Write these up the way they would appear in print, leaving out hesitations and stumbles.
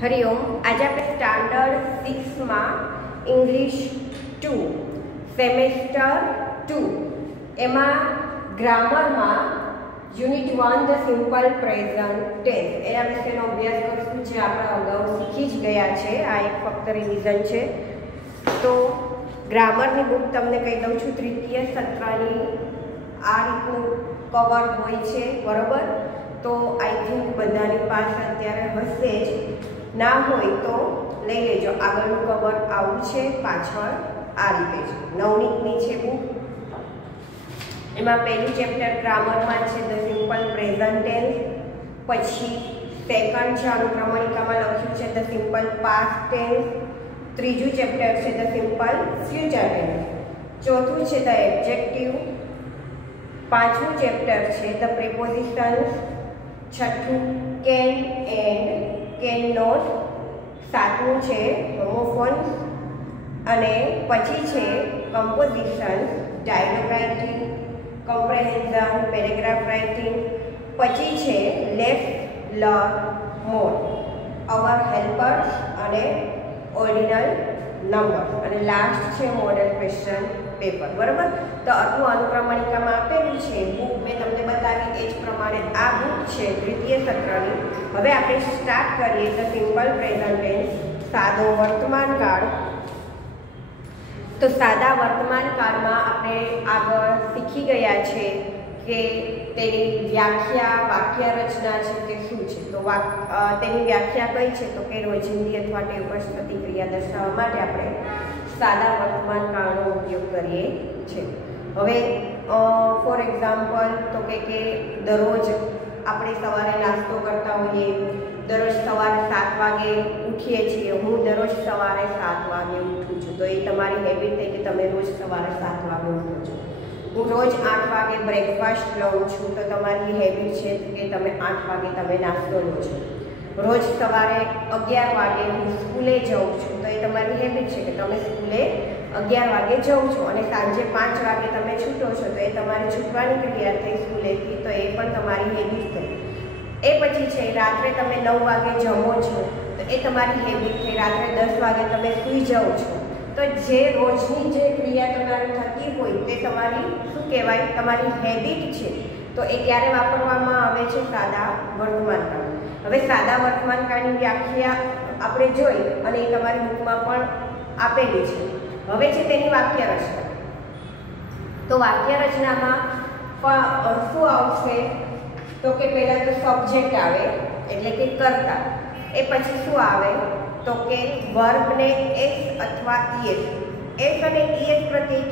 हरिओम। आज आप स्टैंडर्ड 6 में इंग्लिश 2 सेमेस्टर 2 एमा ग्रामर में unit 1 the simple present tense एना विषयનો અભ્યાસ કરશું જે આપણે અગાઉ શીખી જ ગયા છે। આ એક ફક્ત રિવિઝન છે। તો ગ્રામરની બુક તમને કહી દઉં છું, તૃતીય સત્રની આ રીતનું કવર હોય છે, બરાબર। તો આઈ થિંક બધાની પાસે અત્યારે હશે જ, ના હોય તો લઈ લેજો। આગળનું કવર આવું છે, પાછળ આ રીતે છે, નવનીતની છે બુક। એમાં પહેલું ચેપ્ટર ગ્રામરમાં છે ધ સિમ્પલ પ્રેઝન્ટ ટેન્સ, પછી સેકન્ડ છે અનુક્રમણિકામાં લખ્યું છે ધ સિમ્પલ પાસ્ટ ટેન્સ, ત્રીજું ચેપ્ટર છે ધ સિમ્પલ ફ્યુચર ટેન્સ, ચોથું છે ધ એડજેક્ટિવ, પાંચમું ચેપ્ટર છે ધ પ્રિપોઝિશન્સ, છઠ્ઠું કેન એન્ડ કેન નોટ, સાતમું છે હોમોફોન્સ, અને પછી છે composition, dialogue writing, comprehension, paragraph writing, પછી છે let's learn more, our helpers અને ઓર્ડિનલ નંબર, અને લાસ્ટ છે મોડેલ ક્વેશ્ચન પેપર, બરાબર। તો આટલું અનુક્રમણિકામાં આપેલું છે। બુક મેં તમને બતાવી એ જ પ્રમાણે આ બુક છે તૃતીય સત્રની। હવે આપણે સ્ટાર્ટ કરીએ ધ સિમ્પલ પ્રેઝન્ટ ટેન્સ, સાદો વર્તમાન કાળ। તો સાદા વર્તમાન કાળમાં આપણે આગળ શીખી ગયા છે કે તેની વ્યાખ્યા, વાક્ય રચના છે તે શું છે। તો તેની વ્યાખ્યા કઈ છે તો કે રોજિંદી અથવા ટેવ પર થતી ક્રિયા દર્શાવવા માટે આપણે સાદા વર્તમાન કાળનો ઉપયોગ કરીએ છીએ। હવે ફોર એક્ઝામ્પલ તો કે દરરોજ આપણે સવારે નાસ્તો કરતા હોઈએ, દરરોજ સવારે 7 વાગે ઉઠીએ છીએ। હું દરરોજ સવારે 7 વાગે ઉઠું છું, તો એ તમારી હેબિટ થઈ કે તમે રોજ સવારે 7 વાગે ઉઠો છો। હું રોજ 8 વાગે બ્રેકફાસ્ટ લઉં છું, તો તમારી હેબિટ છે કે તમે 8 વાગે તમે નાસ્તો લો છો। રોજ સવારે 11 વાગે હું સ્કૂલે જાઉં છું, તો એ તમારી હેબિટ છે કે તમે સ્કૂલે 11 વાગે જાઓ છો, અને સાંજે 5 વાગે તમે છૂટો છો, તો એ તમારી છૂટવાની ક્રિયા થઈ સ્કૂલેથી, તો એ પણ તમારી હેબિટ થઈ। એ પછી છે રાત્રે તમે 9 વાગે જમો છો, તો એ તમારી હેબિટ થઈ। રાત્રે 10 વાગે તમે સૂઈ જાઓ છો, તો જે રોજની જે ક્રિયા તમારી થતી હોય તે તમારી શું કહેવાય, તમારી હેબિટ છે। તો એ ક્યારે વાપરવામાં આવે છે, સાદા વર્તમાન કાળ। હવે સાદા વર્તમાન કાળની વ્યાખ્યા આપણે જોઈ અને એ તમારી બુકમાં પણ આપેલી છે। હવે છે તેની વાક્ય રચના। તો વાક્ય રચનામાં શું આવશે તો કે પહેલા તો સબ્જેક્ટ આવે એટલે કે કર્તા, એ પછી શું આવે તો કે વર્બને એસ અથવા ઈએસ, એસ અને ઈએસ પ્રત્યે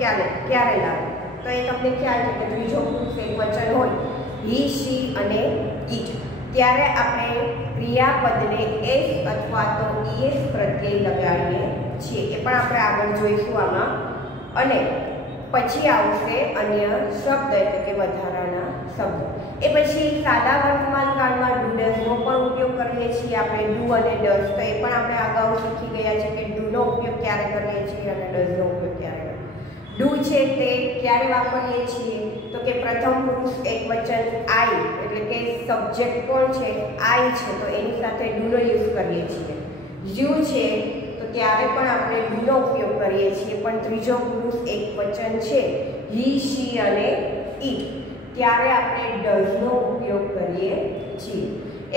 ક્યારે લાવે તો એ તમને ખ્યાલ છે કે ત્રીજો પુરુષ એકવચન હોય, હી, શી અને ઇટ, ત્યારે આપણે ક્રિયાપદને એસ અથવા તો ઈએસ પ્રત્યે લગાડીએ છીએ। એ પણ આપણે આગળ જોઈશું આમાં। અને પછી આવશે અન્ય શબ્દ એટલે કે વધારાના શબ્દ। એ પછી સાદા વર્તમાન કાળમાં ડુ ડઝનો પણ ઉપયોગ કરીએ છીએ આપણે, ડુ અને ડઝ, તો એ પણ આપણે અગાઉ શીખી ગયા છે કે ડુનો ઉપયોગ ક્યારે કરીએ છીએ અને ડઝનો ઉપયોગ ક્યારે કરીએ। ડુ છે તે ક્યારે વાપરીએ છીએ તો કે પ્રથમ પુરુષ એકવચન આઈ એટલે કે સબ્જેક્ટ કોણ છે, આઈ છે, તો એની સાથે ડુનો યુઝ કરીએ છીએ। યુ છે તો ત્યારે પણ આપણે ડુનો ઉપયોગ કરીએ છીએ, પણ ત્રીજો પુરુષ એકવચન છે હી, શી અને ઇટ, ત્યારે આપણે ડઝનો ઉપયોગ કરીએ છીએ।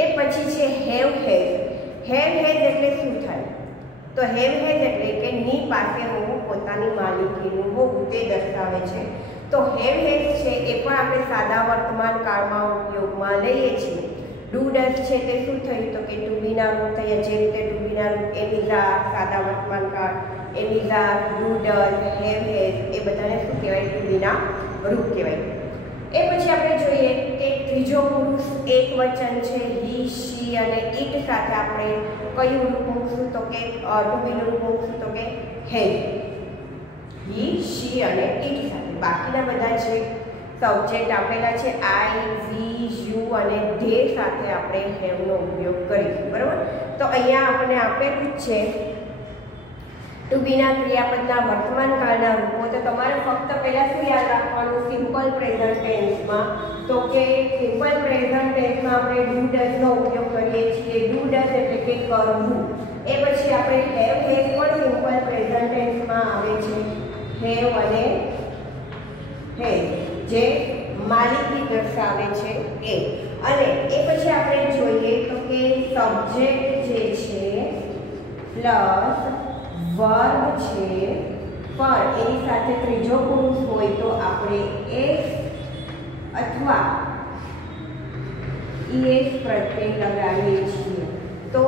એ પછી છે હેવ હેઝ। હેવ હેઝ એટલે શું થાય તો હેવ હેઝ એટલે કે ની પાસે હોવું, પોતાની માલિકીનું હોવું તે દર્શાવે છે। તો હેવ હેઝ છે એ પણ આપણે સાદા વર્તમાન કાળમાં ઉપયોગમાં લઈએ છીએ। ડુ ડઝ છે તે શું થયું તો કે ટુ બીના રૂપ થયા, જે રીતે ટુ બીના રૂપ એમિઝા સાદા વર્તમાન કાળ, am is are, do does, have has એ બધાને શું કહેવાય, ટુ બીના રૂપ કહેવાય। એ પછી આપણે જોઈએ કે ત્રીજો પુરુષ એકવચન છે હી, શી અને ઇટ સાથે આપણે કયું રૂપ મૂકશું તો કે ટુ બીનું રૂપ મૂકશું તો કે હેઝ, હી, શી અને ઇટ સાથે। બાકીના બધા જે સબ્જેક્ટ આપેલા છે આઈ, વી, યુ અને ધે સાથે આપણે હેવનો ઉપયોગ કરીશું, બરાબર। તો અહીંયા આપણને આપેલું જ છે ટુ બીના ક્રિયાપદના વર્તમાન કાળના રૂપો। તો તમારે ફક્ત પહેલા શું યાદ રાખવાનું, સિમ્પલ પ્રેઝન્ટ ટેન્સમાં તો કે સિમ્પલ પ્રેઝન્ટ ટેન્સમાં આપણે ડુ ડઝનો ઉપયોગ કરીએ છીએ। ડુ ડઝ એટલે કે કરવું. એ પછી આપણે હેવ પણ સિમ્પલ પ્રેઝન્ટ ટેન્સમાં આવે છે. હેવ અને હેઝ જે માલિકી દર્શાવે છે એ. અને એ પછી આપણે જોઈએ તો કે સબ્જેક્ટ જે છે પ્લસ વર્બ છે, પણ એની સાથે ત્રીજો પુરુષ હોય તો આપણે એસ અથવા ઈએસ પ્રત્યય લગાડીએ છીએ. તો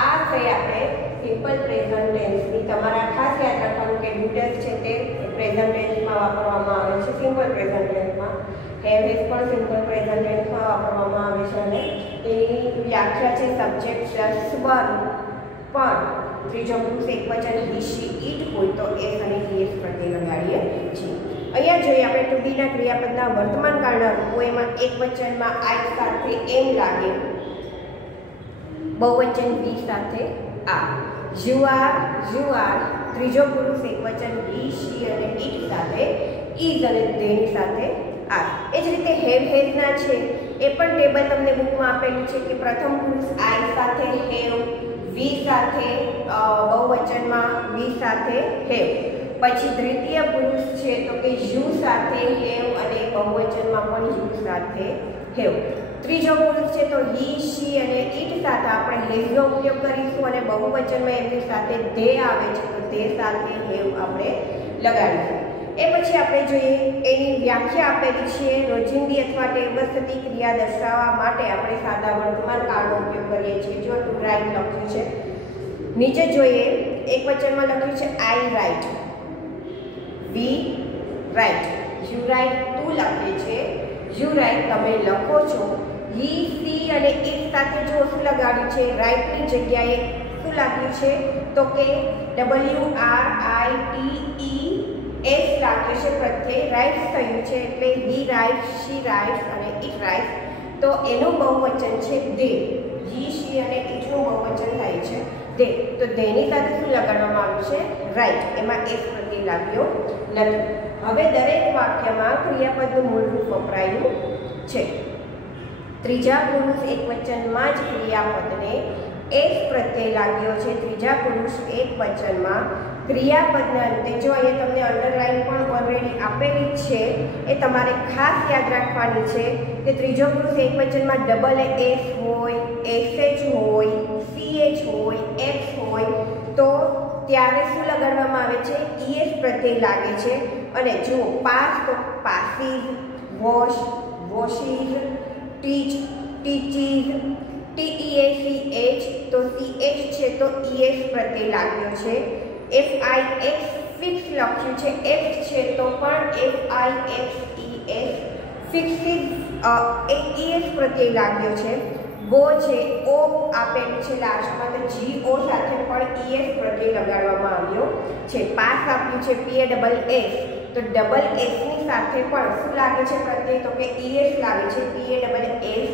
આ થઈ આપણે સિમ્પલ પ્રેઝન્ટ ટેન્સની. તમારા ખાસ યાદ રાખવાનું કે ડુડલ્સ છે તે પ્રેઝન્ટ ટેન્સમાં વાપરવામાં આવે છે, સિમ્પલ પ્રેઝન્ટ ટેન્સમાં. હેવ હેઝ પણ સિમ્પલ પ્રેઝન્ટ ટેન્સમાં વાપરવામાં આવે છે અને એની વ્યાખ્યા છે સબ્જેક્ટ પ્લસ વર્બ, પણ ત્રીજો પુરુષ એકવચન હી શી ઈટ હોય તો એસ અને ઈએસ પ્રત્યય લગાડીએ છીએ. અહીંયા જોઈએ આપણે ટુ બીના ક્રિયાપદના વર્તમાન કાળના રૂપો. એમાં એકવચનમાં આઈ સાથે એમ લાગે, બહુવચન બી સાથે આ. યુ આર ત્રીજો પુરુષ એકવચન હી શી અને ઈટ સાથે ઇઝ અને તેની સાથે આ. એ જ રીતે હેવ હેઝના છે એ પણ ટેબલ તમને બુકમાં આપેલું છે કે પ્રથમ પુરુષ આઈ સાથે હેવ, વી સાથે બહુવચનમાં વી સાથે હેવ, પછી દ્વિતીય પુરુષ છે તો કે યુ સાથે હેવ અને બહુવચનમાં પણ યુ સાથે હેવ. ત્રીજો પુરુષ છે તો હી શી અને ઈટ સાથે આપણે હેઝનો ઉપયોગ કરીશું અને બહુવચનમાં એમની સાથે ધે આવે છે તો ધે સાથે હેવ આપણે લગાડીશું. એ પછી આપણે જોઈએ એની વ્યાખ્યા આપેલી છે. રોજિંદી અથવા ટેબલ થતી ક્રિયા દર્શાવવા માટે આપણે સાદા વર્તમાન કાળનો ઉપયોગ કરીએ છીએ. જો ટુ રાઇટ લખ્યું છે, નીચે જોઈએ એકવચનમાં લખ્યું છે I write, we write, you write તું લખે છે, યુ રાઇટ તમે લખો છો. હી સી અને ઇટ સાથે જો શું લગાડ્યું છે, રાઇટની જગ્યાએ શું લાગ્યું છે તો કે WRITES લાગ્યું છે પ્રત્યય, રાઇટ્સ થયું છે એટલે હી રાઇટ, શી રાઇટ્સ અને ઇટ રાઇટ્સ. તો એનું બહુવચન છે દે. હી શી અને ઇટનું બહુવચન થાય છે દે. તો દેની સાથે શું લગાડવામાં આવ્યું છે, રાઇટ. એમાં એક પ્રત્યય લાગ્યો નથી. હવે દરેક વાક્યમાં ક્રિયાપદનું મૂળરૂપ વપરાયું છે. ત્રીજા પુરુષ એકવચનમાં જ ક્રિયાપદને એસ પ્રત્યય લાગ્યો છે. ત્રીજા પુરુષ એકવચનમાં ક્રિયાપદના અંતે જો અહીંયા તમને અંડરલાઈન પણ ઓલરેડી આપેલી જ છે, એ તમારે ખાસ યાદ રાખવાની છે કે ત્રીજો પુરુષ એકવચનમાં ડબલ એસ હોય, એસએચ હોય, સીએચ હોય, એક્સ હોય તો ત્યારે શું લગાડવામાં આવે છે, ઈએસ પ્રત્યય લાગે છે. અને જો પાસ તો પાસીવ, વોશ, વોશીઝ, ટીચ, ટીચીઝ, TEACH તો CH છે તો ES પ્રત્યય લાગ્યો છે. FIX ફિક્સ લખ્યું છે, F છે તો પણ FIXES ફિક્સિસ ES પ્રત્યય લાગ્યો છે. ગો છે, ઓ આપેલું છે લાસ્ટમાં તો GO સાથે પણ ES પ્રત્યય લગાડવામાં આવ્યો છે. પાસ આપ્યું છે PASS તો ડબલ એસ ની સાથે પણ શું લાગે છે પ્રત્યય તો કે ES લાગે છે, PASSES.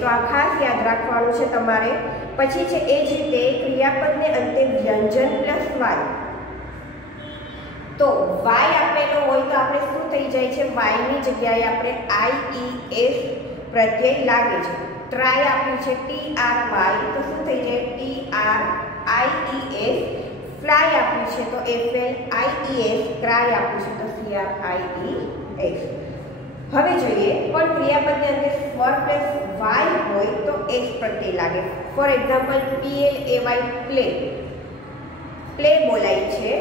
તો આ ખાસ યાદ રાખવાનું છે તમારે. પછી છે એ જ રીતે ક્રિયાપદને અંતે વ્યંજન પ્લસ વાય. તો વાય આપેલો હોય તો આપણે શું થઈ જાય છે, વાયની જગ્યાએ આપણે IES પ્રત્યય લાગે છે. ટ્રાય આપ્યું છે TRY તો શું થઈ જાય TRIES. ફ્લાય આપ્યું છે તો FLIES. ક્રાય આપ્યું છે તો CRIES. હવે જોઈએ પણ ક્રિયાપદની અંદર સ્વર પ્લસ વાય હોય તો એસ પ્રત્યય લાગે. For example PLAY play, play બોલાય છે.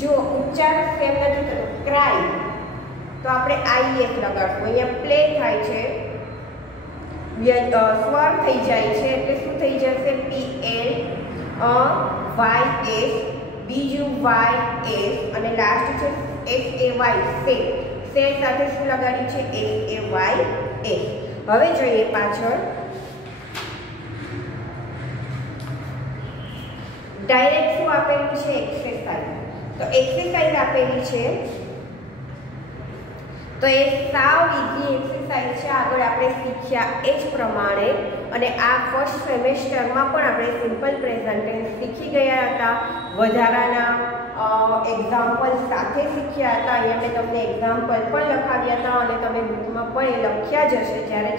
જો ઉચ્ચાર સેમ નથી થતો ક્રાય તો આપણે IES લગાડશું. અહીંયા પ્લે થાય છે, સ્વર થઈ જાય છે એટલે શું થઈ જશે PLYS, બીજું YS અને લાસ્ટ છે SAY સે. સે સાથે શું લગાડ્યું છે SAYS. હવે જોઈએ પાછળ ડાયરેક્ટ શું આપેલું છે, એક્સરસાઇઝ. તો એક્સરસાઇઝ આપેલી છે તો એ સાવ ઈઝી એક્સરસાઇઝ છે. આગળ આપણે શીખ્યા એ જ પ્રમાણે અને આ ફર્સ્ટ સેમેસ્ટરમાં પણ આપણે સિમ્પલ પ્રેઝન્ટ ટેન્સ શીખી ગયા હતા. વધારાના એક્ઝામ્પલ સાથે શીખ્યા હતા. અહીંયા મેં તમને એક્ઝામ્પલ પણ લખાવ્યા હતા અને તમે બુકમાં પણ એ લખ્યા જ હશે. જ્યારે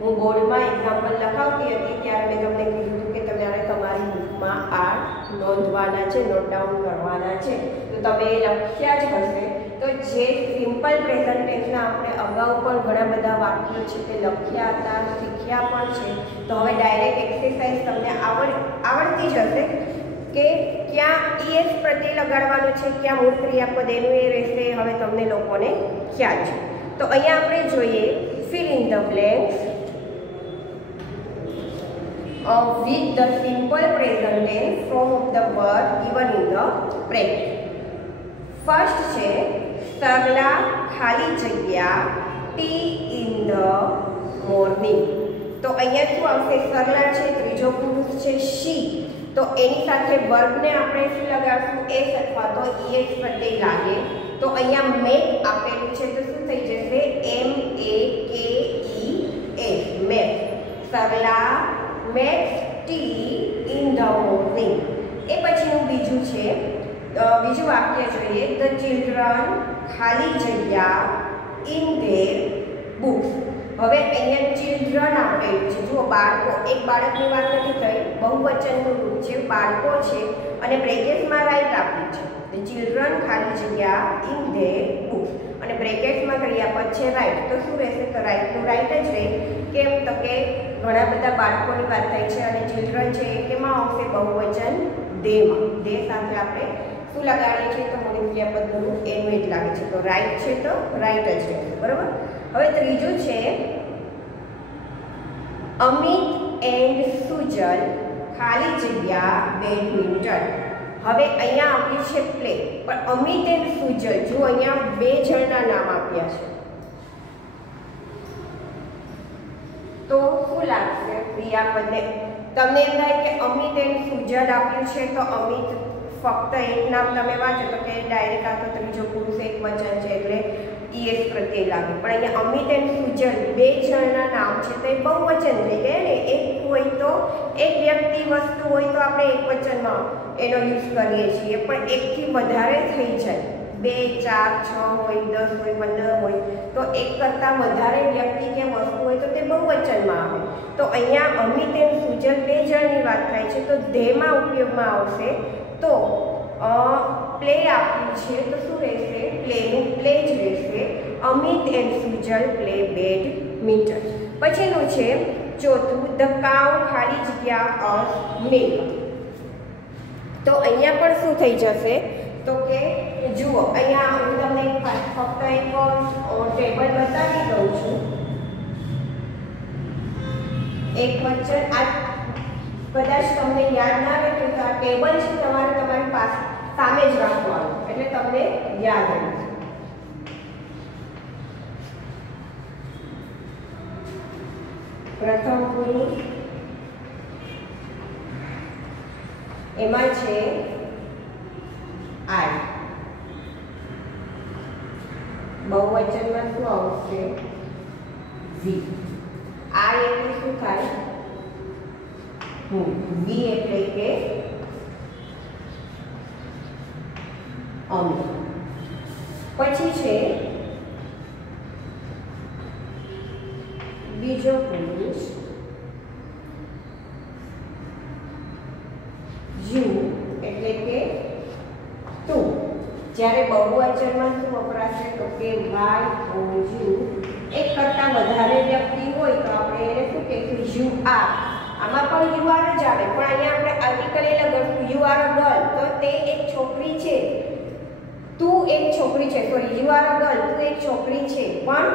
હું બોર્ડમાં એક્ઝામ્પલ લખાવતી હતી ત્યારે મેં તમને કીધું હતું કે તમારે તમારી બુકમાં આ નોંધવાના છે, નોટ ડાઉન કરવાના છે. તો તમે એ લખ્યા જ હશે. તો જે સિમ્પલ પ્રેઝન્ટ ટેન્સના આપણે અગાઉ પણ ઘણા બધા વાક્યો છે તે લખ્યા હતા, શીખ્યા પણ છે. તો હવે ડાયરેક્ટ એક્સરસાઇઝ તમને આવડતી જ હશે કે ક્યાં es પ્રત્યય લગાડવાનો છે, ક્યાં મૂળ ક્રિયાપદ એનું એ રહેશે. હવે તમને લોકોને ખ્યાલ છે. તો અહીંયા આપણે જોઈએ fill in the blanks with the simple present tense form of the verb given in the bracket. First છે સરલા ખાલી જગ્યા ટી ઇન ધ મોર્નિંગ. તો અહીંયા શું આવશે? સરલા છે, ત્રીજો પુરુષ છે શી. તો એની સાથે વર્બને આપણે શું લગાડશું? એસ અથવા તો es પ્રત્યય લાગે. તો અહીંયા મેક આપેલું છે તો શું થઈ જશે? MEAKES make. Sarala makes tea in the morning. એ પછીનું બીજું છે, બીજું વાક્ય જોઈએ. ધ ચિલ્ડ્રન ખાલી જગ્યા ઇન ધેર બુક્સ. હવે અહીંયા ચિલ્ડ્રન આપેલું છે. જુઓ, બાળકો, એક બાળકની વાત નથી થઈ, બહુવચનનું રૂપ છે, બાળકો છે અને બ્રેકેટમાં રાઈટ આપ્યું છે. ધ ચિલ્ડ્રન ખાલી જગ્યા ઇન ધેર બુક્સ અને બ્રેકેટમાં ક્રિયાપદ છે રાઈટ. તો શું રહેશે? તો રાઈટનું રાઈટ જ રહે. કેમ? તો કે ઘણા બધા બાળકોની વાત થઈ છે અને ચિલ્ડ્રન છે એ કેમાં આવશે? બહુવચન ધેમાં. ધે સાથે આપણે શું લગાડીએ છીએ? તો મૂળ ક્રિયાપદનું રૂપ એનું જ લાગે છે. તો રાઈટ છે તો રાઈટ જ રહે. બરાબર. હવે ત્રીજું છે અમિત એન્ડ સુજલ ખાલી જગ્યા બેડમિન્ટન. હવે અહીંયા આપ્યું છે પ્લે, પણ અમિત એન્ડ સુજલ, જો અહીંયા બે જણના નામ આપ્યા છે તો શું લાગશે? ક્રિયાપદને તમને એમ થાય કે અમિત એન્ડ સુજલ આપ્યું છે તો અમિત ફક્ત એક નામ તમે વાંચો તો કે ડાયરેક્ટ આ તો ત્રીજો પુરુષ એક વચન છે એટલે es પ્રત્યય લાગે. પણ અહીંયા અમિત એન્ડ સુજલ બે જણના નામ છે તો એ બહુવચન થઈ ગયા ને. એક હોય તો એક વ્યક્તિ વસ્તુ હોય તો આપણે એક વચનમાં એનો યુઝ કરીએ છીએ, પણ એકથી વધારે થઈ જાય, 2, 4, 6 હોય, 10 હોય, 15 હોય તો એક કરતાં વધારે વ્યક્તિ કે વસ્તુ હોય તો તે બહુવચનમાં આવે. તો અહીંયા અમિત એન્ડ સુજલ બે જણની વાત થાય છે તો ધેમાં ઉપયોગમાં આવશે. તો પ્લે આપ્યું છે તો શું રહેશે? પ્લેનું પ્લે જ રહેશે. Amit and Sujal play badminton. પછીનું છે ચોથું ધ કાઉ ખાલી જગ્યા ઓફ મિલ્ક. તો અહીંયા પણ શું થઈ જશે? તો કે જુઓ, અહીંયા હું તમને ફક્ત એક ટેબલ બતાવી દઉં છું. એક વચન આ કદાચ તમને યાદ ના રહે તો આ ટેબલ છે તમારે તમારી પાસે સામે જ રાખવાનું એટલે તમને યાદ રહે. પ્રથમ પુરુષ એમાં છે આઈ. બહુવચનમાં શું આવશે? વી. આઈ એટલે શું થાય? વી એટલે કે અમે. પછી છે બીજો પુરુષ યુ એટલે કે તું. જ્યારે બહુવચનમાં શું વપરાશે? તો કે વાય ઓ યુ. એક કરતાં વધારે વ્યક્તિ હોય તો આપણે એને શું કહીશું? You are. આમાં પણ યુ આર જ આવે, પણ અહીંયા આપણે આર્ટિકલ એ લગાડશું યુ આર અ ગર્લ. તો તે એક છોકરી છે, તું એક છોકરી છે. Sorry, you are a girl, તું એક છોકરી છે. પણ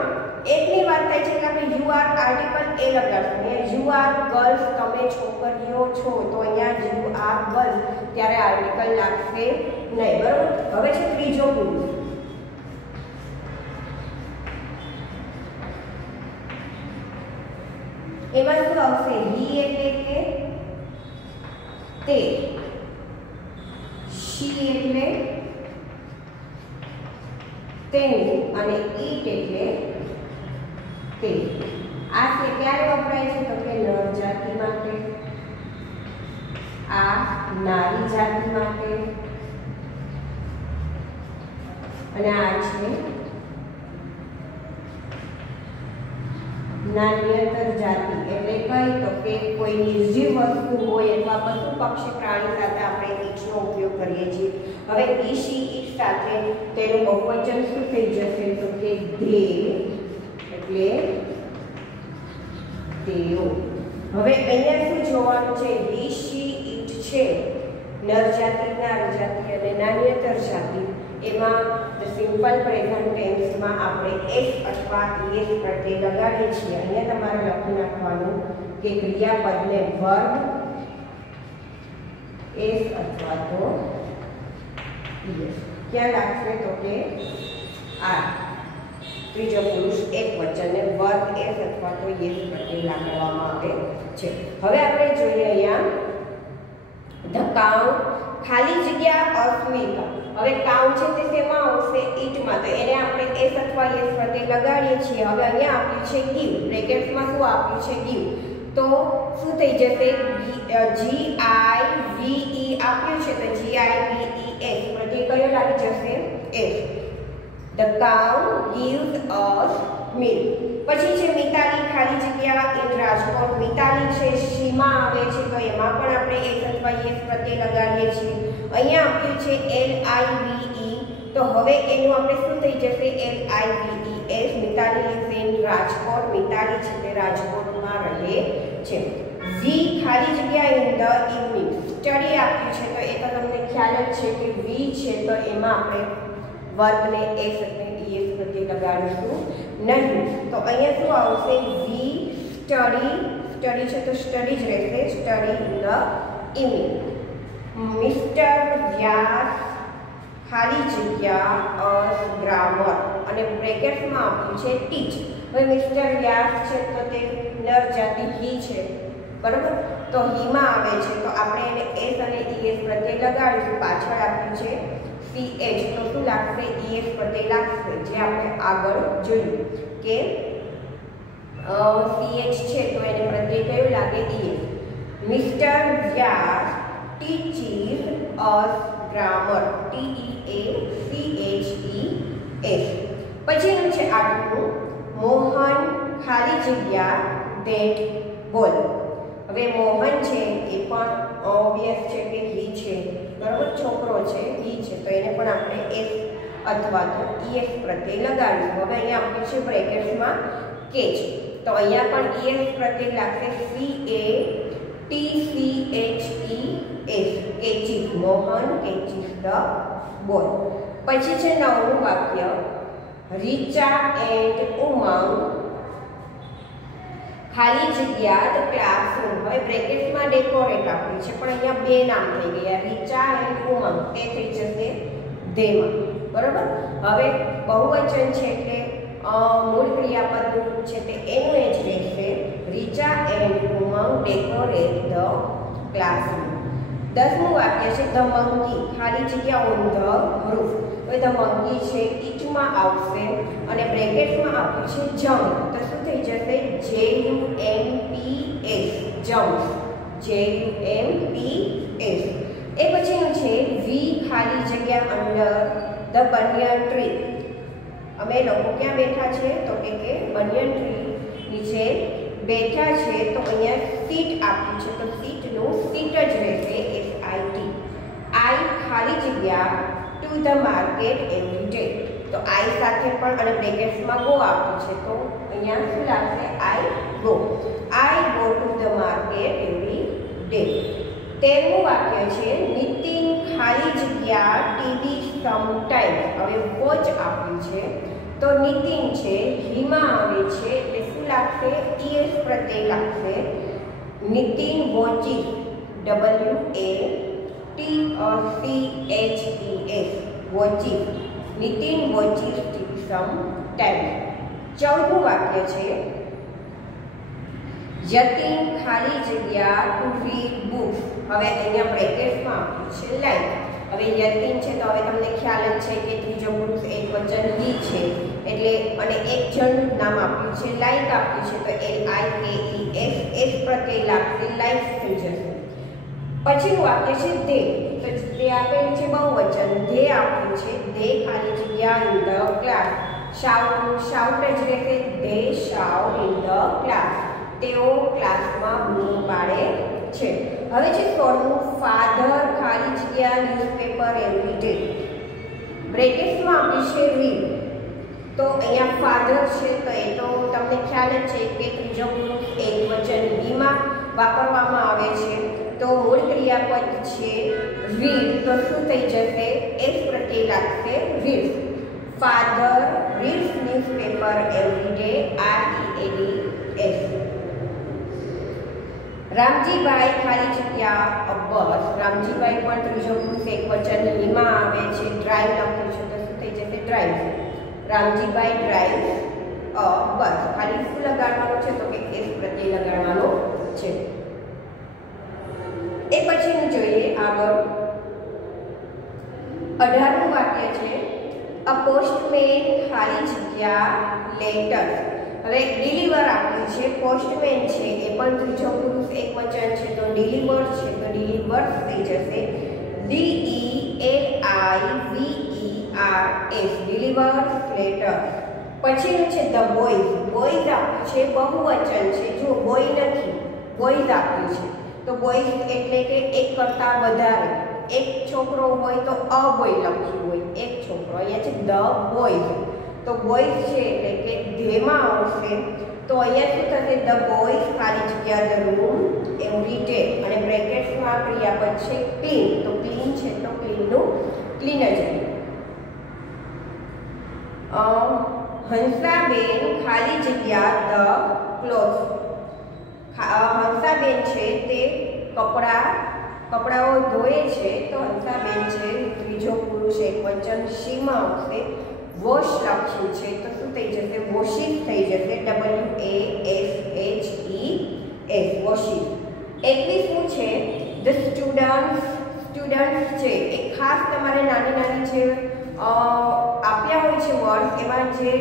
એકની વાત થાય છે એટલે આપણે યુ આર આર્ટિકલ એ લગાડશું. યુ આર ગર્લ્સ, તમે છોકરીઓ છો. તો અહીંયા યુ આર ગર્લ્સ ત્યારે આર્ટિકલ લાગશે નહીં. બરાબર. હવે છે ત્રીજો પુરુષ. એમાં શું આવશે? હી એટલે કે તે, શી એટલે તેણી અને ઈટ એટલે તે. આ છે ક્યારે વપરાય છે? તો કે નર જાતિ માટે, આ નારી જાતિ માટે અને આ છે નાન્યતર જાતિ એટલે કઈ તો કે કોઈ નિર્જીવ વસ્તુ હોય અથવા પશુ પક્ષી પ્રાણી સાથે આપણે ઈટનો ઉપયોગ કરીએ છીએ. હવે ઈશી ઈટ સાથે તેનું બહુવચન શું થઈ જશે તો કે ધે એટલે તેઓ. હવે અહીંયા શું જોવાનું છે ઈશી ઈટ છે નર જાતિ નાર જાતિ અને નાન્યતર જાતિ એમાં સિમ્પલ પ્રેઝન્ટ ટેન્સમાં આપણે એસ અથવા ઈએસ પ્રત્યય લગાડીએ છીએ. અહીંયા તમારે લખી નાખવાનું કે ક્રિયાપદને વર્બ એસ અથવા તો ઈએસ ક્યાં લાગશે તો કે આર ત્રીજો પુરુષ એક વચનને વર્બ એસ અથવા તો ઈએસ પ્રત્યય લગાડવામાં આવે છે. હવે આપણે જોઈએ અહીંયા ધ કાઉ ખાલી જગ્યા અસ્મિતા. હવે કાઉ છે તે શેમાં આવશે ઈટમાં તો એને આપણે એસ અથવા એસ પ્રત્યય લગાડીએ છીએ. હવે અહીંયા આપ્યું છે ગીવ બ્રેકેટ્સમાં શું આપ્યું છે ગીવ તો શું થઈ જશે જી આઈ વી ઈ આપ્યું છે તો જી આઈ વી ઈ એસ પ્રત્યય કયો લાગી જશે S. The cow gives us milk. પછી છે મિતાલી ખાલી જગ્યા ઇન રાજકોટ. મિતાલી છે શીમાં આવે છે તો એમાં પણ આપણે એસ અથવા એસ પ્રત્યય લગાડીએ છીએ. અહીંયા આપ્યું છે એલ આઈ વી ઈ તો હવે એનું આપણે શું થઈ જશે L I V E S. Mitali is in Rajkot. Mitali છે તે રાજકોટમાં રહે છે. વી ખાલી જગ્યા ઇન ધ ઇવનિંગ. સ્ટડી આપ્યું છે તો એ તો તમને ખ્યાલ જ છે કે વી છે તો એમાં આપણે વર્બને એસ અને ઈએસ પ્રત્યય લગાડીશું નહીં. તો અહીંયા શું આવશે વી સ્ટડી. સ્ટડી છે તો સ્ટડી જ રહેશે study in the evening. Mister Vyas ખાલી જગ્યા અસ ગ્રામર અને બ્રેકેટ્સમાં આપ્યું છે ટીચ. હવે મિસ્ટર વ્યાસ છે તો તે નર જાતિ હી છે બરાબર તો હીમાં આવે છે તો આપણે એને એસ અને ઈએસ પ્રત્યય લગાડીશું. પાછળ આપ્યું છે CH તો શું લાગશે ES પ્રત્યય લાગશે જે આપણે આગળ જોયું કે CH છે તો એને પ્રત્યય કયો લાગે ES. મિસ્ટર વ્યાસ teaches us grammar TEACHES. પછીનું છે આઠમું મોહન ખાલી જગ્યા that boy. હવે મોહન છે એ પણ ઓબ્વિયસ છે કે હી છે બરાબર છોકરો છે હી છે તો એને પણ આપણે એસ અથવા તો ઈએસ પ્રત્યય લગાડીશું. હવે અહીંયા આપ્યું છે બ્રેકેટ્સમાં કેચ તો અહીંયા પણ ઈએસ પ્રત્યય લાગશે CATCHES catches. Mohan catches the boy. પછી છે નવમું વાક્ય રીચા એન્ડ ઉમંગ ખાલી જગ્યા ધ ક્લાસરૂમ. હવે બ્રેકેટ્સમાં ડેકોરેટ આપ્યું છે પણ અહીંયા બે નામ થઈ ગયા રીચા એન્ડ ઉમંગ તે થઈ જશે ધેમાં બરાબર. હવે બહુવચન છે એટલે મૂળ ક્રિયાપદનું છે તે એનું એ જ રહેશે Richa and Umang decorate the classroom. દસમું વાક્ય છે ધ મંકી ખાલી જગ્યા ઓન ધ રૂફ. હવે ધ મંકી છે ઈટમાં આવશે અને બ્રેકેટ્સમાં આપ્યું છે જમ્પ તો શું થઈ જશે JUMPS જમ્પ JUMPS. એ પછીનું છે વી ખાલી જગ્યા અંડર ધ બનિયન ટ્રી. અમે લોકો ક્યાં બેઠા છે તો કે બનિયન ટ્રી નીચે બેઠા છે તો અહીંયા સીટ આપ્યું છે તો સીટનું સીટ જ રહેશે SIT. આઈ ખાલી જગ્યા two the market every day તો આઈ સાથે પણ અને બ્રેકેટ્સમાં ગો આપ્યું છે તો અહીંયા શું લાગશે I go to the market every day. 13મું વાક્ય છે નીતિન ખાલી જગ્યા ટીવી સમટાઈમ્સ. હવે વોચ આપ્યું છે તો નીતિન છે હીમાં આવે છે એટલે શું લાગશે ES પ્રત્યય લાગશે. Nitin watches WATCHES watches. Nitin watches TV sometimes. 14મું વાક્ય છે યતિન ખાલી જગ્યા ટુ રીડ બુક્સ. હવે અહીંયા બ્રેકેટ્સમાં આપ્યું છે લાઈક. હવે યતિન છે તો હવે તમને ખ્યાલ જ છે કે ત્રીજો પુરુષ એક વચન હી છે એટલે અને એક જણનું નામ આપ્યું છે લાઈક આપ્યું છે તો LIKES પ્રત્યય લાગશે લાઈક થઈ જશે. પછીનું વાક્ય છે ધે તો તે આપેલું છે બહુવચન ધે આપ્યું છે ધે ખાલી જગ્યા ઇન ધ ક્લાસ શાઉટનું શાઉટ જ રહેશે, they shout in the class, તેઓ ક્લાસમાં બૂમ પાડે છે. હવે છે 16મું, ફાધર ખાલી જગ્યા ન્યૂઝપેપર એવરી ડે. બ્રેકેટ્સમાં આપ્યું છે રીડ. તો અહીંયા ફાધર છે તો એ તો તમને ખ્યાલ જ છે કે ત્રીજો પુરુષ એકવચન વીમાં વાપરવામાં આવે છે. તો મૂળ ક્રિયાપદ છે રીડ, તો શું થઈ જશે? એસ પ્રત્યય લાગશે read. Father reads newspaper every day, READS. Ramjibhai ખાલી જગ્યા અ બસ. રામજીભાઈ પણ ત્રીજો પુરુષ એકવચન વીમાં આવે છે. ડ્રાઈવ લખ્યું છે તો શું થઈ જશે? ડ્રાઈવ. રામજીભાઈ ડ્રાઈવ અ બસ. ખાલી શું લગાડવાનું છે? તો કે એસ પ્રત્યય લગાડવાનો છે. એ પછીનું જોઈએ આગળ. 18મું વાક્ય છે અ પોસ્ટમેન ખાલી જગ્યા લેટર. હવે ડિલિવર આપ્યું છે, પોસ્ટમેન છે એ પણ ત્રીજો પુરુષ એકવચન છે તો ડિલિવર છે તો ડિલિવર્સ થઈ જશે, DELIVERS, ડિલિવર્સ લેટર. પછીનું છે ધ બોયઝ. બોયઝ આપ્યું છે, બહુવચન છે. જો બોય નથી, બોયઝ આપ્યું છે તો બોયઝ એટલે કે એક કરતાં વધારે. એક છોકરો હોય તો અ બોય લખ્યું હોય, એક છોકરો. અહીંયા છે ધ બોયઝ, તો બોયઝ છે એટલે કે ધેમાં આવશે. તો અહીંયા શું થશે? ધ બોયઝ ખાલી જગ્યા ધ રૂમ એવરી ડે, અને બ્રેકેટ્સમાં ક્રિયાપદ છે ક્લીન, તો ક્લીન છે તો ક્લીનનું ક્લીન જ. હંસાબેન ખાલી જગ્યા ધ ક્લોથ. હંસાબેન છે તે કપડાઓ ધોએ છે તો હંસાબેન છે ત્રીજો પુરુષ એકવચન શીમાં આવશે. વોશ લખ્યું છે તો શું થઈ જશે? વોશિસ થઈ જશે, WASHES, વોશિસ. 21મું છે ધ સ્ટુડન્ટ્સ. સ્ટુડન્ટ્સ છે એ ખાસ તમારે નાની નાની છે આપ્યા હોય છે વર્ડ, એમાં જે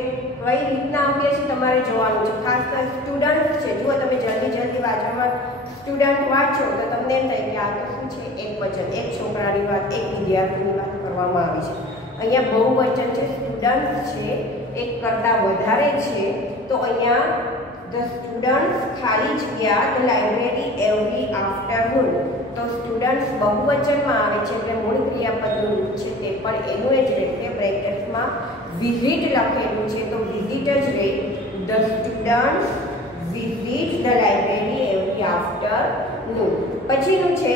કઈ રીતના આપ્યા છે તમારે જોવાનું છે. ખાસ સ્ટુડન્ટ છે, જુઓ તમે જલ્દી વાંચવામાં સ્ટુડન્ટ વાંચો તો તમને એમ થાય કે આ તો શું છે? એકવચન, એક છોકરાની વાત, એક વિદ્યાર્થીની વાત કરવામાં આવી છે. અહીંયા બહુવચન છે, સ્ટુડન્ટ છે એક કરતાં વધારે છે તો અહીંયા ધ સ્ટુડન્ટ્સ ખાલી જગ્યા ધ લાઇબ્રેરી એવરી આફ્ટરનૂન. તો સ્ટુડન્ટ્સ બહુવચનમાં આવે છે એટલે મૂળ ક્રિયાપદનું રૂપ છે તે પણ એનું જ રહેશે. બ્રેકેટ્સમાં વિઝિટ લખેલું છે તો વિઝિટ જ રહે. The students visit the library every afternoon. પછીનું છે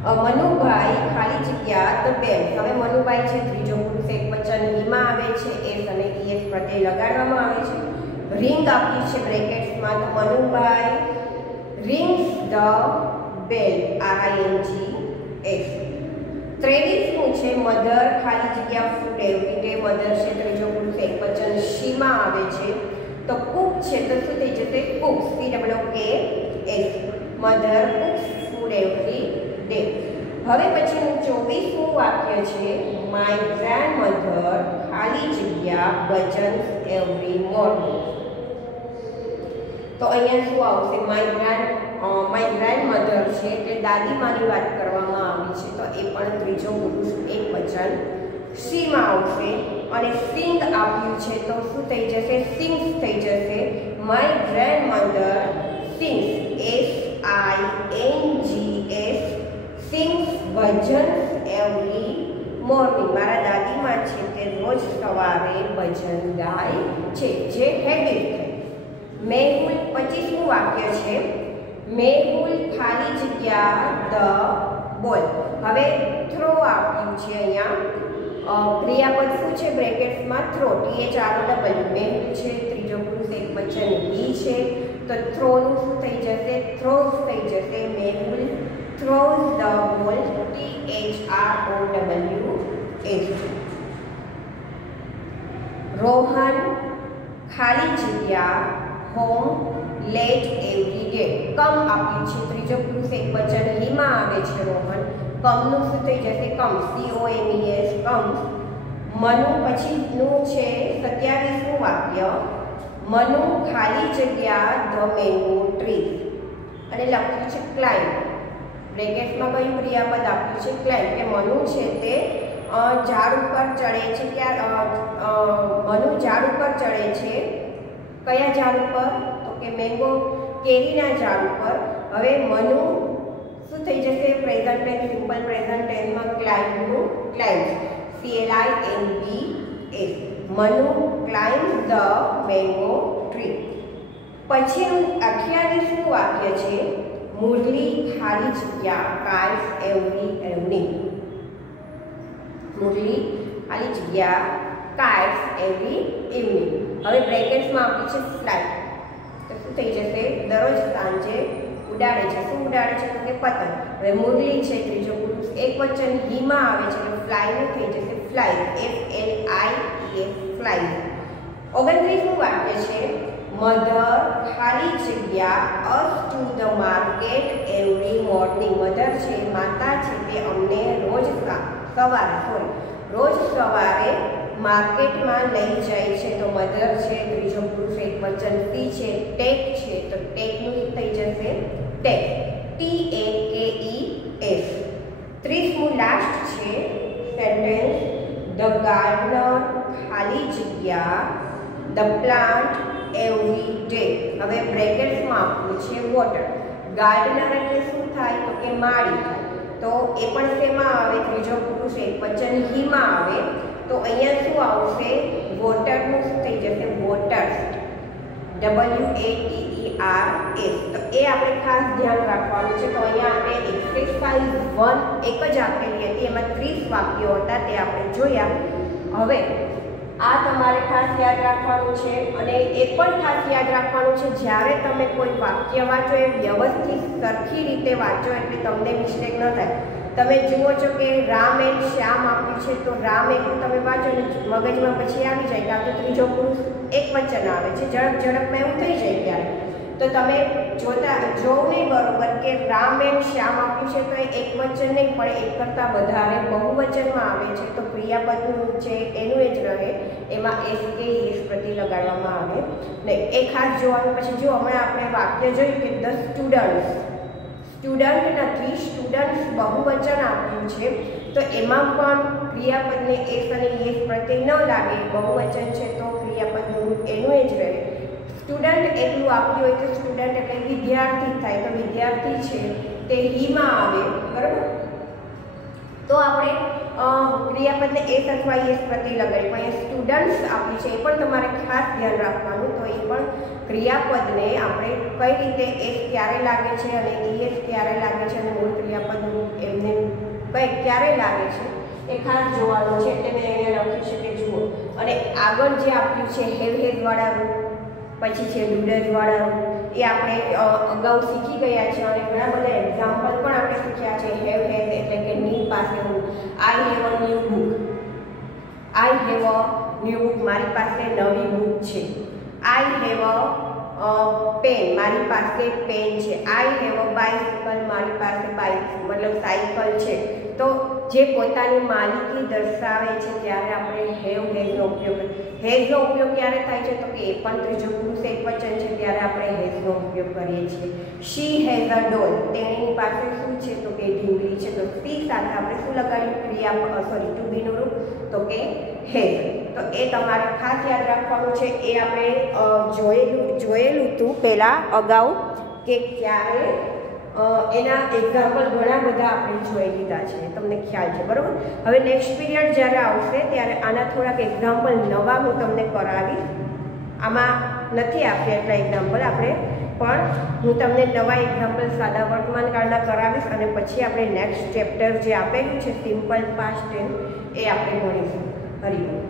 મનુભાઈ ખાલી જગ્યા ધ બેલ. હવે મનુભાઈ છે ત્રીજો પુરુષ એકવચન વીમાં આવે છે, એસ અને ES પ્રત્યય લગાડવામાં આવે છે. રિંગ આપી છે બ્રેકેટ્સમાં તો Manubhai rings the bell, RINGS. 23મું છે મધર ખાલી જગ્યા ફૂડ એવરી ડે. મધર છે ત્રીજો પુરુષ એકવચન શીમાં આવે છે તો કુક છે તો શું થઈ જશે? Cooks, COOKS. Mother cooks food every day. હવે પછીનું 24મું વાક્ય છે માય ગ્રેન્ડમધર ખાલી જગ્યા ભજન્સ એવરી મોર્નિંગ. તો અહીંયા શું આવશે? માય ગ્રેન્ડમધર છે એટલે દાદીમાની વાત કરવામાં આવી છે તો એ પણ ત્રીજો પુરુષ એકવચન શીમાં આવશે. અને સિંગ આપ્યું છે તો શું થઈ જશે? સિંગ્સ થઈ જશે. My grandmother sings, SINGS, sings bhajans every morning. મારા દાદીમાં છે તે રોજ સવારે ભજન ગાય છે, જે હેબિટ થઈ. મેહુલ 25મું વાક્ય છે મેહુલ ખાલી જગ્યા ધ બોલ. હવે થ્રો આપ્યું છે અહીંયા. ક્રિયાપદ શું છે? બ્રેકેટ્સમાં થ્રો, THROW. મેહુલ છે ત્રીજો પુરુષ એકવચન હી છે તો થ્રોનું શું થઈ જશે? થ્રોઝ થઈ જશે. Mehul throws the ball, THROWS. Rohan ખાલી જગ્યા હોમ લેટ એવરી ડે. કમ આપ્યું છે ત્રીજો પુરુષ એકવચન હીમાં આવે છે રોહન. કમનું શું થઈ જશે? Comes, COMES, comes. મનુ પછીનું છે 27મું વાક્ય મનુ ખાલી જગ્યા ધ મેંગો ટ્રી, અને લખ્યું છે ક્લાઇમ્બ. બ્રેકેટમાં કયું ક્રિયાપદ આપ્યું છે? ક્લાઇમ્બ, કે મનુ છે તે ઝાડ ઉપર ચડે છે મનુ ઝાડ ઉપર ચડે છે. કયા ઝાડ ઉપર? તો કે મેંગો કેરીના ઝાડ ઉપર. હવે મનુ શું થઈ જશે? પ્રેઝન્ટ ટેન્સ, સિમ્પલ પ્રેઝન્ટ ટેન્સમાં ક્લાઇમ્બનું climb, CLIMBS. Manu climb the mango tree. પછીનું 28મું વાક્ય છે મુરલી ખાલી જગ્યા કાઇટ્સ એવરી ઇવનિંગ. મુરલી ખાલી જગ્યા કાઇટ્સ એવરી ઇવનિંગ. હવે બ્રેકેટ્સમાં આપ્યું છે ફ્લાય. તો શું થઈ જશે? દરરોજ સાંજે ઉડાડે છે. શું ઉડાડે છે? તો કે પતંગ. હવે મુરલી છે ત્રીજો પુરુષ એક વચન હીમાં આવે છે એટલે ફ્લાયનું થઈ જશે ફ્લાય, FLIES ફ્લાય. 29મું વાક્ય છે મધર ખાલી જગ્યા us to the market every morning. Mother છે માતા છે તે અમને રોજ સવારે માર્કેટમાં લઈ જાય છે. તો મધર છે ત્રીજો પુરુષ એક વચન સી છે ટેક છે તો ટેકનું થઈ જશે ટેક, TAKES. 30મું લાસ્ટ છે સેન્ટેન્સ ધ ગાર્ડનર ખાલી જગ્યા ધ પ્લાન્ટ એવરી ડે. હવે બ્રેકેટ્સમાં આપવું છે વોટર. ગાર્ડનર એટલે શું થાય? તો કે માળી. તો એ પણ શેમાં આવે? ત્રીજો પુરુષ એક વચન હીમાં આવે. તો અહીંયા શું આવશે? વોટરનું શું થઈ જશે? Waters, WATERS. તો એ આપણે ખાસ ધ્યાન રાખવાનું છે. તો અહીંયા આપણે એક્સરસાઇઝ 1 એક જ આપેલી હતી, એમાં 30 વાક્યો હતા તે આપણે જોયા. હવે આ તમારે ખાસ યાદ રાખવાનું છે. અને એ પણ ખાસ યાદ રાખવાનું છે જ્યારે તમે કોઈ વાક્ય વાંચો એ વ્યવસ્થિત સરખી રીતે વાંચો એટલે તમને મિસ્ટેક ન થાય. તમે જુઓ છો કે રામ એન્ડ શ્યામ આપ્યું છે તો રામ એકલું તમે વાંચો ને મગજમાં પછી આવી જાય કારણ કે ત્રીજો પુરુષ એક વચન આવે છે. ઝડપમાં એવું થઈ જાય ત્યારે તો તમે જોવું નહીં બરોબર કે રામ એન્ડ શ્યામ આપ્યું છે તો એ એક વચન નહીં પણ એક કરતાં વધારે બહુવચનમાં આવે છે તો ક્રિયાપદનું છે એનું જ રહે, એમાં એસ કે એસ પ્રતિ લગાડવામાં આવે નહીં. એ ખાસ જોવાનું. પછી જો હમણાં આપણે વાક્ય જોયું કે ધ સ્ટુડન્ટ્સ, સ્ટુડન્ટ નથી સ્ટુડન્ટ્સ બહુવચન આપ્યું છે તો એમાં પણ ક્રિયાપદને એસ અને એસ પ્રત્યે ન લાગે, બહુવચન છે તો ક્રિયાપદનું એનું જ રહે. સ્ટુડન્ટ એટલું આપ્યું હોય તો સ્ટુડન્ટ એટલે વિદ્યાર્થી થાય તો વિદ્યાર્થી છે તે હીમાં આવે, બરાબર. તો આપણે ક્રિયાપદને એસ અથવા એસ પ્રત્યે લગાડી પણ સ્ટુડન્ટ્સ આપ્યું છે એ પણ તમારે ખાસ ધ્યાન રાખવાનું. તો એ પણ ક્રિયાપદને આપણે કઈ રીતે એસ ક્યારે લાગે છે અને એસ ક્યારે લાગે છે અને મૂળ ક્રિયાપદનું એમને ક્યારે લાગે છે એ ખાસ જોવાનું છે. એટલે મેં અહીંયા લખ્યું છે કે જુઓ. અને આગળ જે આપ્યું છે હેઝવાળા રૂપ, પછી છે ડુડઝવાળા રૂપ, એ આપણે અગાઉ શીખી ગયા છે અને ઘણા બધા એક્ઝામ્પલ પણ આપણે શીખ્યા છે. હેવ એટલે કે ની પાસે હું, I have a new book, I have a new book મારી પાસે નવી બુક છે. આઈ હેવ અ પેન મારી પાસે પેન છે. આઈ હેવ અ બાઇસિકલ મારી પાસે મતલબ સાયકલ છે. તો જે પોતાની માલિકી દર્શાવે છે ત્યારે આપણે હેઝનો ઉપયોગ કરીએ. હેઝનો ઉપયોગ ક્યારે થાય છે તો કે એ પણ ત્રીજો પુરુષ એક વચન છે ત્યારે આપણે હેઝનો ઉપયોગ કરીએ છીએ. શી હેઝ અ ડોલ, તેની પાસે શું છે તો કે ઢીંગલી છે. તો સી સાથે આપણે શું લગાડ્યું? ટુ બીનું રૂપ તો કે હેઝ. તો એ તમારે ખાસ યાદ રાખવાનું છે. એ આપણે જોયેલું હતું પહેલાં અગાઉ કે ક્યારે એના એક્ઝામ્પલ ઘણા બધા આપણે જોઈ લીધા છે, તમને ખ્યાલ છે, બરાબર. હવે નેક્સ્ટ પીરિયડ જ્યારે આવશે ત્યારે આના થોડાક એક્ઝામ્પલ નવા હું તમને કરાવીશ. આમાં નથી આપ્યા એટલા એક્ઝામ્પલ આપણે, પણ હું તમને નવા એક્ઝામ્પલ સાદા વર્તમાનકાળના કરાવીશ અને પછી આપણે નેક્સ્ટ ચેપ્ટર જે આપેલું છે સિમ્પલ પાસ્ટ ટેન્સ એ આપણે ભણીશું. હરિઓમ.